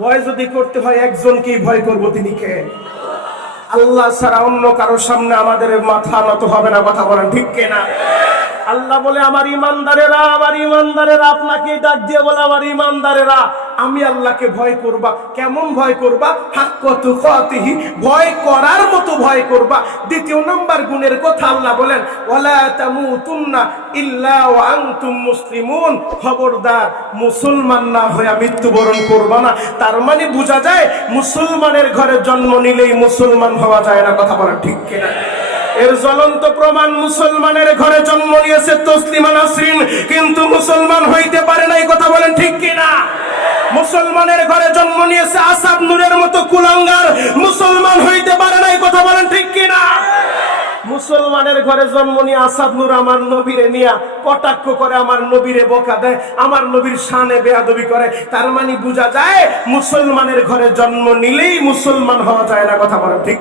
ভয় যদি করতে হয় একজনকেই ভয় করব, তিনি কে? আল্লাহ ছাড়া অন্য কারোর সামনে আমাদের মাথা নত হবে না। কথা বলেন ঠিক কিনা? আল্লাহ বলে আমার ইমানদারেরা, আমার ইমানদারেরা, আপনাকে ডাক দিয়ে বলে আমার ইমানদারেরা, আমি আল্লাহকে ভয় করবা। কেমন ভয় করবা? হাক্কা তুকাতিহি, ভয় করার মতো ভয় করবা। দ্বিতীয় নাম্বার গুণের কথা আল্লাহ বলেন ওয়ালা তামুতুন্না ইল্লা ওয়া আনতুম মুসলিমুন, খবরদার মুসলমান না হয়ে মৃত্যুবরণ করবা না। তার মানে বোঝা যায় মুসলমানের ঘরে জন্ম নিলেই মুসলমান হওয়া যায় না। কথা বলেন ঠিক কিনা? এর জ্বলন্ত প্রমাণ, মুসলমানের ঘরে জন্ম নিয়েছে তসলিমা নাসরিন, কিন্তু মুসলমান হইতে পারে নাই। কথা বলেন ঠিক কিনা? মুসলমানের ঘরে জন্ম নিয়েছে আসাদ নূরের মতো কুলাঙ্গার, মুসলমান হইতে পারে নাই। কথা বলেন ঠিক কিনা? মুসলমানের ঘরে জন্ম নিয়ে আসাদ নূর আমার নবীরে নিয়া কটাক্ষ করে, আমার নবীরে বকা দেয়, আমার নবীর শানে বেয়াদবি করে। তার মানে বোঝা যায় মুসলমানের ঘরে জন্ম নিলেই মুসলমান হওয়া যায় না। কথা বলেন ঠিক?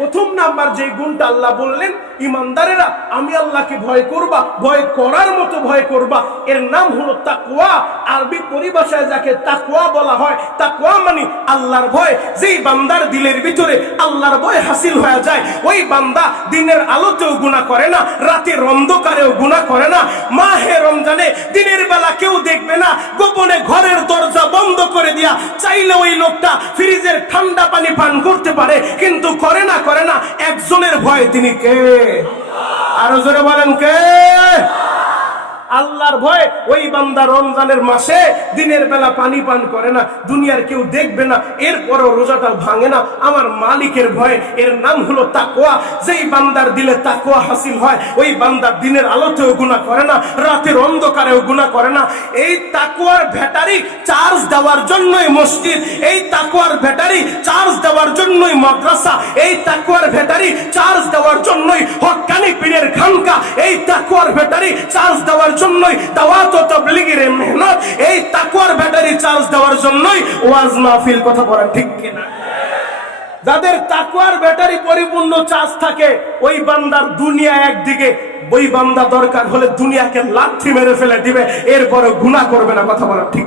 প্রথম নাম্বার যে গুণটা আল্লাহ বললেন, ইমানদারেরা আমি আল্লাহকে ভয় করবা, ভয় করার মতো ভয় করবা। এর নাম হলো তাকওয়া। আরবি পরিভাষায় যাকে তাকওয়া বলা হয়, তাকওয়া মানে আল্লাহর ভয়। যেই বান্দার দিলের ভিতরে আল্লাহর ভয় হাসিল হয়ে যায়, ওই বান্দা দিনের আলোতেও গুনাহ করে না, রাতের অন্ধকারেও গুনাহ করে না। মাহে রমজানে দিনের বেলা কেউ দেখবে না, গোপনে ঘরের দরজা বন্ধ করে দিয়া চাইলে ওই লোকটা ফ্রিজের ঠান্ডা পানি পান করতে পারে, কিন্তু করে না। একজনের ভয়, তিনি কে? আরো জোরে বলেন কে? আল্লাহর ভয়। ওই বান্দা রমজানের মাসে দিনের বেলা পানি পান করে না, দুনিয়ার কেউ দেখবে না, এরপরও রোজাটা ভাঙে না, আমার মালিকের ভয়। এর নাম হলো তাকওয়া। যেই বান্দার দিলে তাকওয়া হাসিল হয়, ওই বান্দার দিনের আলোতেও গুনাহ করে না, রাতের অন্ধকারেও গুনাহ করে না। এই তাকওয়ার ব্যাটারি চার্জ দেওয়ার জন্যই মসজিদ, এই তাকওয়ার ব্যাটারি চার্জ দেওয়ার জন্যই মাদ্রাসা, এই তাকওয়ার ব্যাটারি চার্জ দেওয়ার জন্যই হক্কানি পীরের খানকা, এই তাকওয়ার ব্যাটারি চার্জ দেওয়ার জন্যই দাওয়াত ও তাবলীগের মেহনত, এই তাকওয়ার ব্যাটারি চার্জ দেওয়ার জন্যই ওয়াজ মাহফিল। কথা বলেন ঠিক কিনা? যাদের তাকওয়ার ব্যাটারি পরিপূর্ণ চার্জ থাকে, ওই বান্দার দুনিয়া একদিকে, ওই বান্দা দরকার হলে দুনিয়াকে লাথি মেরে ফেলে দিবে, এরপরে গুনাহ করবে না। কথা বলেন ঠিক?